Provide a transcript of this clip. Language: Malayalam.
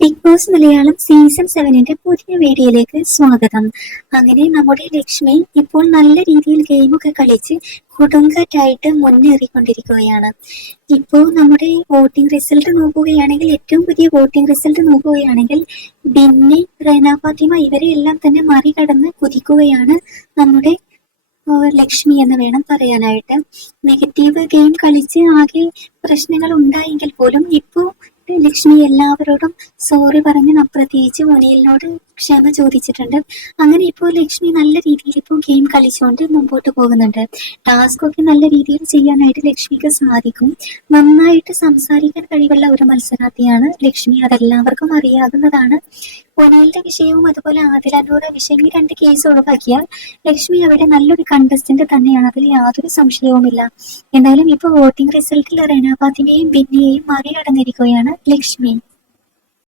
ബിഗ് ബോസ് മലയാളം സീസൺ സെവനിന്റെ പുതിയ വീഡിയോയിലേക്ക് സ്വാഗതം. അങ്ങനെ നമ്മുടെ ലക്ഷ്മി ഇപ്പോൾ നല്ല രീതിയിൽ ഗെയിമൊക്കെ കളിച്ച് കൊടുങ്കാറ്റായിട്ട് മുന്നേറിക്കൊണ്ടിരിക്കുകയാണ്. ഇപ്പോൾ നമ്മുടെ വോട്ടിംഗ് റിസൾട്ട് നോക്കുകയാണെങ്കിൽ ഏറ്റവും പുതിയ വോട്ടിംഗ് റിസൾട്ട് നോക്കുകയാണെങ്കിൽ ബിന്നി റെന ഫാത്തിമ ഇവരെ എല്ലാം തന്നെ മറികടന്ന് കുതിക്കുകയാണ് നമ്മുടെ ലക്ഷ്മി എന്ന് വേണം പറയാനായിട്ട്. നെഗറ്റീവ് ഗെയിം കളിച്ച് ആകെ പ്രശ്നങ്ങൾ ഉണ്ടായെങ്കിൽ പോലും ഇപ്പോൾ ലക്ഷ്മി എല്ലാവരോടും സോറി പറഞ്ഞ് പ്രത്യേകിച്ച് മുനിയലിനോട് ക്ഷമ ചോദിച്ചിട്ടുണ്ട്. അങ്ങനെ ഇപ്പോൾ ലക്ഷ്മി നല്ല രീതിയിൽ ഇപ്പോൾ ഗെയിം കളിച്ചുകൊണ്ട് മുമ്പോട്ട് പോകുന്നുണ്ട്. ടാസ്ക് ഒക്കെ നല്ല രീതിയിൽ ചെയ്യാനായിട്ട് ലക്ഷ്മിക്ക് സാധിക്കും. നന്നായിട്ട് സംസാരിക്കാൻ കഴിവുള്ള ഒരു മത്സരാർത്ഥിയാണ് ലക്ഷ്മി. അതെല്ലാവർക്കും അറിയാവുന്നതാണ്. ഒനിയലിന്റെ വിഷയവും അതുപോലെ ആദിലാനോടെ വിഷയം ഈ രണ്ട് കേസ് ഒഴിവാക്കിയാൽ ലക്ഷ്മി അവിടെ നല്ലൊരു കണ്ടസ്റ്റന്റ് തന്നെയാണ്. അതിൽ യാതൊരു സംശയവുമില്ല. എന്തായാലും ഇപ്പൊ വോട്ടിംഗ് റിസൾട്ടിൽ റെന ബിന്നിയെയും മറികടന്നിരിക്കുകയാണ് ലക്ഷ്മി.